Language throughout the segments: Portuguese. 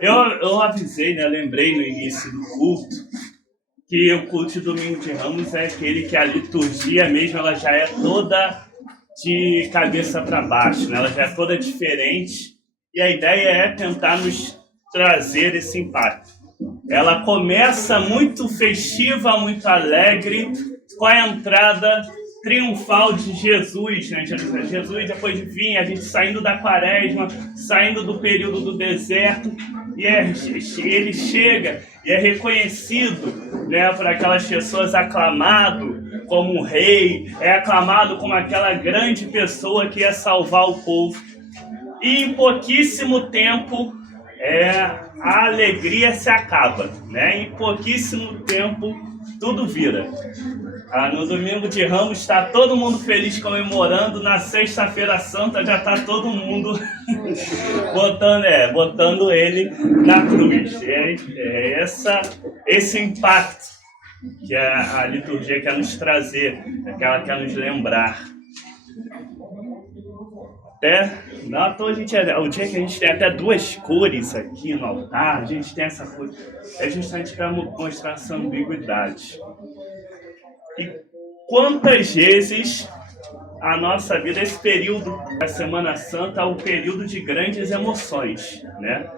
Eu avisei, né? Lembrei no início do culto que o culto de Domingo de Ramos é aquele que a liturgia mesmo ela já é toda de cabeça para baixo, né? Ela já é toda diferente e a ideia é tentar nos trazer esse impacto. Ela começa muito festiva, muito alegre, com a entrada triunfal de Jesus, né? Jesus, depois de vir, a gente saindo da quaresma, saindo do período do deserto, e ele chega e é reconhecido, né, por aquelas pessoas aclamado como um rei, é aclamado como aquela grande pessoa que ia salvar o povo. E em pouquíssimo tempo, a alegria se acaba, né? Em pouquíssimo tempo, tudo vira. No Domingo de Ramos está todo mundo feliz comemorando, na Sexta-feira Santa já está todo mundo botando ele na cruz. Esse impacto que a liturgia quer nos trazer, que ela quer nos lembrar. O dia que a gente tem até duas cores aqui no altar, a gente tem essa cor, é justamente para mostrar essa ambiguidade. E quantas vezes a nossa vida, esse período da Semana Santa, é um período de grandes emoções, né?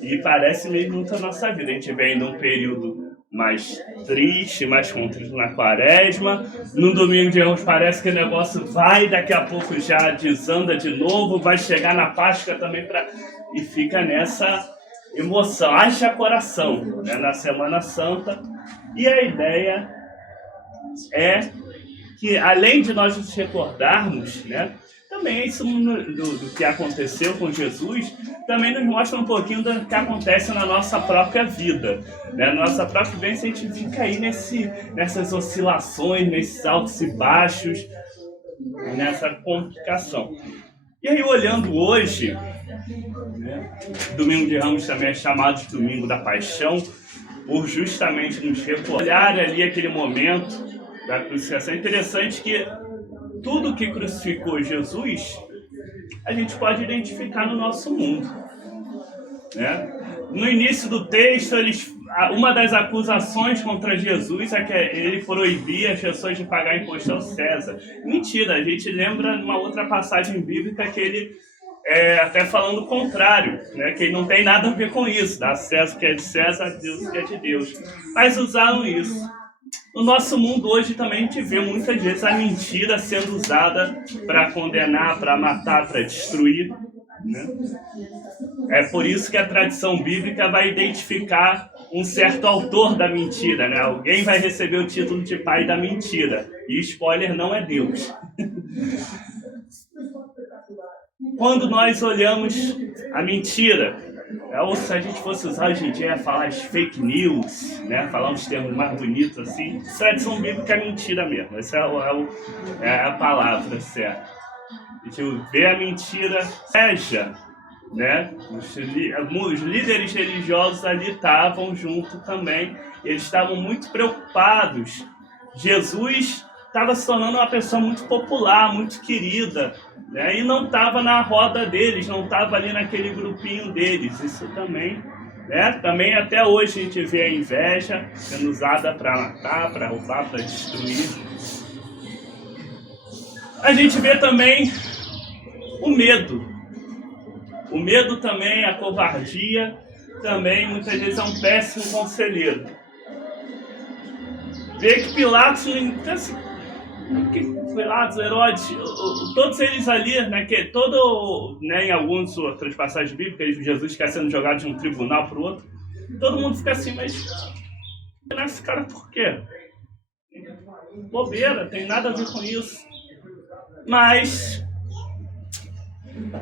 E parece mesmo muito a nossa vida. A gente vem de um período mais triste, mais contrito na quaresma. No Domingo de Ramos parece que o negócio vai, daqui a pouco já desanda de novo, vai chegar na Páscoa também e fica nessa emoção, haja coração, né? Na Semana Santa. E a ideia é que, além de nós nos recordarmos, né, também isso do que aconteceu com Jesus, também nos mostra um pouquinho do que acontece na nossa própria vida. Né? Na nossa própria vida, a gente fica aí nessas oscilações, nesses altos e baixos, nessa complicação. E aí, olhando hoje, né, Domingo de Ramos também é chamado de Domingo da Paixão, por justamente nos recordar ali aquele momento da crucificação. É interessante que tudo que crucificou Jesus, a gente pode identificar no nosso mundo, né? No início do texto, uma das acusações contra Jesus é que ele proibia as pessoas de pagar imposto ao César. Mentira, a gente lembra numa outra passagem bíblica que ele até falando o contrário, né? Que ele não tem nada a ver com isso, dá César que é de César, Deus que é de Deus. Mas usaram isso. No nosso mundo hoje também a gente vê muitas vezes a mentira sendo usada para condenar, para matar, para destruir, né? É por isso que a tradição bíblica vai identificar um certo autor da mentira, né? Alguém vai receber o título de pai da mentira. E spoiler, não é Deus. Quando nós olhamos a mentira, ou se a gente fosse usar hoje em dia, falar as fake news, né? Falar uns termos mais bonitos assim, tradição bíblica é mentira mesmo. Essa é a palavra certa. A gente vê a mentira, seja, né? Os líderes religiosos ali estavam junto também, eles estavam muito preocupados. Jesus estava se tornando uma pessoa muito popular, muito querida, né? E não estava na roda deles, não estava ali naquele grupinho deles. Isso também, né? Também até hoje a gente vê a inveja sendo usada para matar, para roubar, para destruir. A gente vê também o medo. O medo também, a covardia, também muitas vezes é um péssimo conselheiro. Vê que Pilatos, Herodes, todos eles ali, né, em algumas outras passagens bíblicas, Jesus fica sendo jogado de um tribunal para o outro, todo mundo fica assim, mas esse cara por quê? Bobeira, tem nada a ver com isso. Mas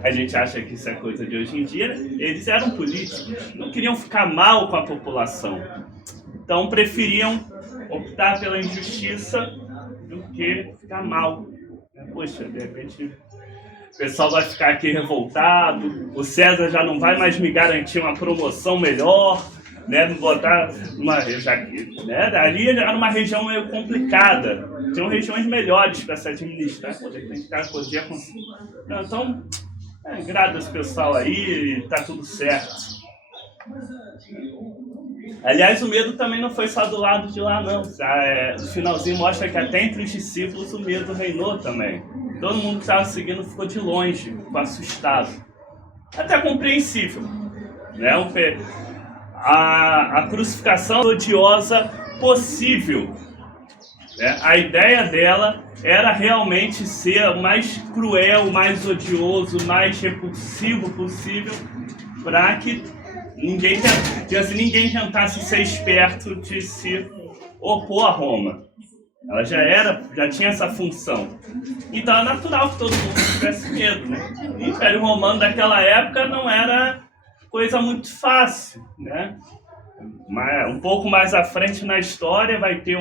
a gente acha que isso é coisa de hoje em dia. Eles eram políticos, não queriam ficar mal com a população, então preferiam optar pela injustiça do que ficar mal. Poxa, de repente o pessoal vai ficar aqui revoltado, o César já não vai mais me garantir uma promoção melhor, né? Me botar né? Ali era uma região meio complicada, tinham regiões melhores para se administrar, poder conseguir. Então, agrada esse pessoal aí, tá tudo certo. Aliás, o medo também não foi só do lado de lá, não. O finalzinho mostra que até entre os discípulos o medo reinou também. Todo mundo que estava seguindo ficou de longe, ficou assustado. Até compreensível, né? A crucificação odiosa possível. Né? A ideia dela era realmente ser o mais cruel, o mais odioso, o mais repulsivo possível, para que ninguém tentasse ser esperto de se opor a Roma. Ela já tinha essa função. Então é natural que todo mundo tivesse medo, né? O Império Romano daquela época não era coisa muito fácil, né? Mas, um pouco mais à frente na história vai ter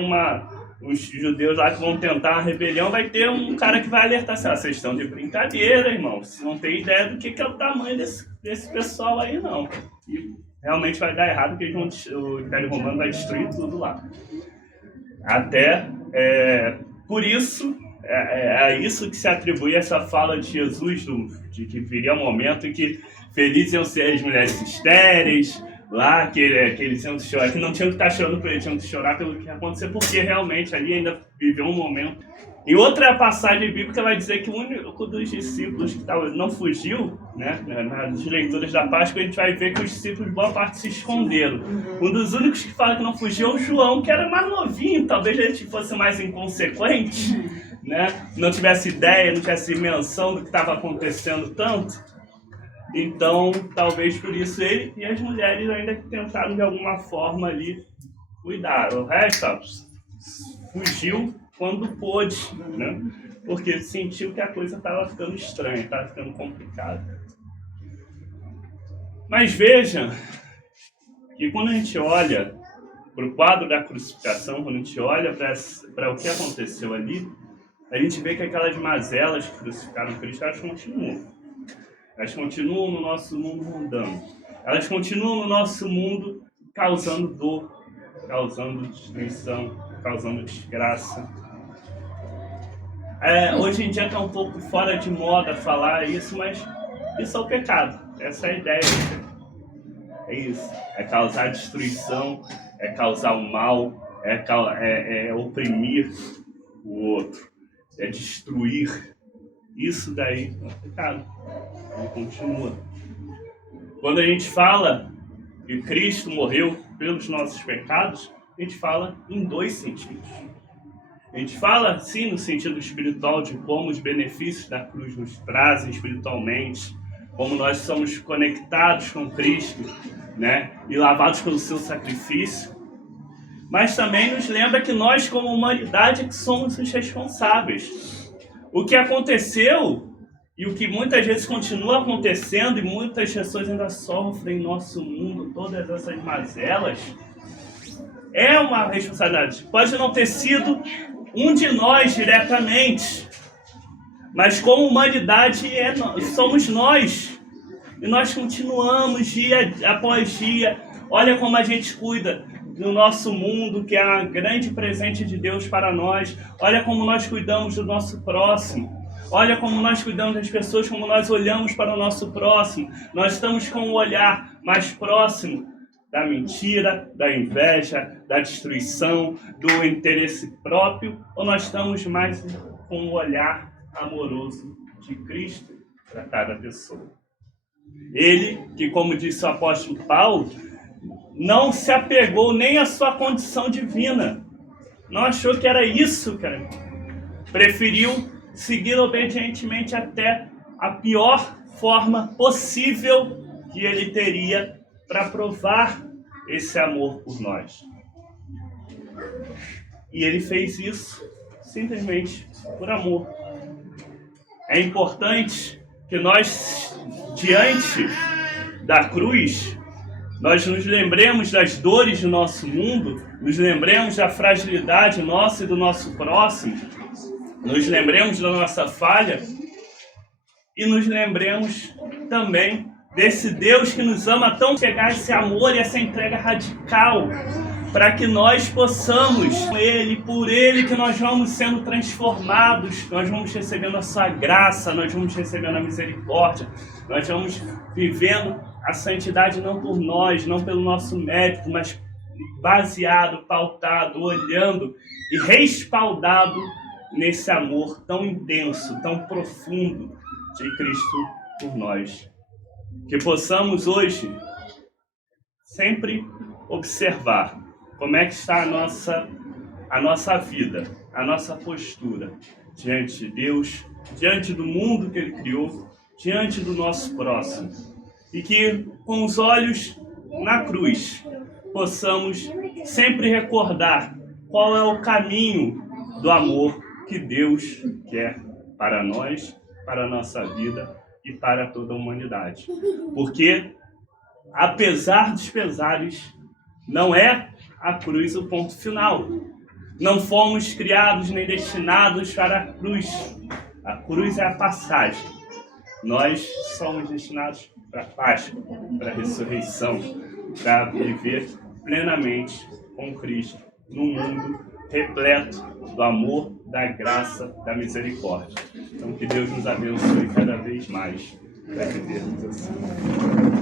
os judeus lá que vão tentar a rebelião, vai ter um cara que vai alertar assim, vocês estão de brincadeira, irmão. Vocês não tem ideia do que é o tamanho desse pessoal aí, não. E realmente vai dar errado, porque o Império Romano vai destruir tudo lá. Até, por isso, é isso que se atribui essa fala de Jesus, de que viria um momento em que felizes iam ser as mulheres estéreis, lá, que eles iam chorar, que não tinham que estar chorando por eles, tinham que chorar pelo que ia acontecer, porque realmente ali ainda viveu um momento. Em outra passagem bíblica vai dizer que o único dos discípulos que não fugiu, né, nas leituras da Páscoa, a gente vai ver que os discípulos, boa parte, se esconderam. Um dos únicos que fala que não fugiu é o João, que era mais novinho, talvez ele fosse mais inconsequente, né, não tivesse ideia, não tivesse dimensão do que estava acontecendo tanto. Então, talvez por isso ele e as mulheres ainda tentaram de alguma forma ali cuidar. O resto, fugiu quando pôde, né? Porque sentiu que a coisa estava ficando estranha, estava ficando complicada. Mas veja que quando a gente olha para o quadro da crucificação, quando a gente olha para o que aconteceu ali, a gente vê que aquelas mazelas que crucificaram Cristo, elas continuam. Elas continuam no nosso mundo mundano. Elas continuam no nosso mundo causando dor, causando destruição, causando desgraça. Hoje em dia está um pouco fora de moda falar isso, mas isso é o pecado. Essa é a ideia. É isso. É causar destruição, é causar o mal, é oprimir o outro, é destruir. Isso daí é um pecado. Ele continua. Quando a gente fala que Cristo morreu pelos nossos pecados, a gente fala em dois sentidos. A gente fala, sim, no sentido espiritual de como os benefícios da cruz nos trazem espiritualmente, como nós somos conectados com Cristo, né, e lavados pelo seu sacrifício. Mas também nos lembra que nós, como humanidade, que somos os responsáveis. O que aconteceu e o que muitas vezes continua acontecendo e muitas pessoas ainda sofrem em nosso mundo, todas essas mazelas, é uma responsabilidade. Pode não ter sido um de nós diretamente, mas como humanidade somos nós. E nós continuamos dia após dia. Olha como a gente cuida do nosso mundo, que é um grande presente de Deus para nós. Olha como nós cuidamos do nosso próximo. Olha como nós cuidamos das pessoas, como nós olhamos para o nosso próximo. Nós estamos com um olhar mais próximo da mentira, da inveja, da destruição, do interesse próprio, ou nós estamos mais com um olhar amoroso de Cristo para cada pessoa. Ele, que como disse o apóstolo Paulo, não se apegou nem à sua condição divina. Não achou que era isso, cara. Preferiu seguir obedientemente até a pior forma possível que ele teria para provar esse amor por nós. E ele fez isso simplesmente por amor. É importante que nós, diante da cruz, nós nos lembremos das dores do nosso mundo, nos lembremos da fragilidade nossa e do nosso próximo, nos lembremos da nossa falha e nos lembremos também desse Deus que nos ama tão, pegar esse amor e essa entrega radical para que nós possamos, por Ele que nós vamos sendo transformados, nós vamos recebendo a sua graça, nós vamos recebendo a misericórdia, nós vamos vivendo a santidade não por nós, não pelo nosso mérito, mas baseado, pautado, olhando e respaldado nesse amor tão intenso, tão profundo de Cristo por nós. Que possamos hoje sempre observar como é que está a nossa vida, a nossa postura diante de Deus, diante do mundo que Ele criou, diante do nosso próximo. E que com os olhos na cruz possamos sempre recordar qual é o caminho do amor que Deus quer para nós, para a nossa vida e para toda a humanidade. Porque, apesar dos pesares, não é a cruz o ponto final. Não fomos criados nem destinados para a cruz. A cruz é a passagem. Nós somos destinados para a Páscoa, para a ressurreição, para viver plenamente com Cristo num mundo repleto do amor, da graça, da misericórdia. Então que Deus nos abençoe cada vez mais para vivermos assim.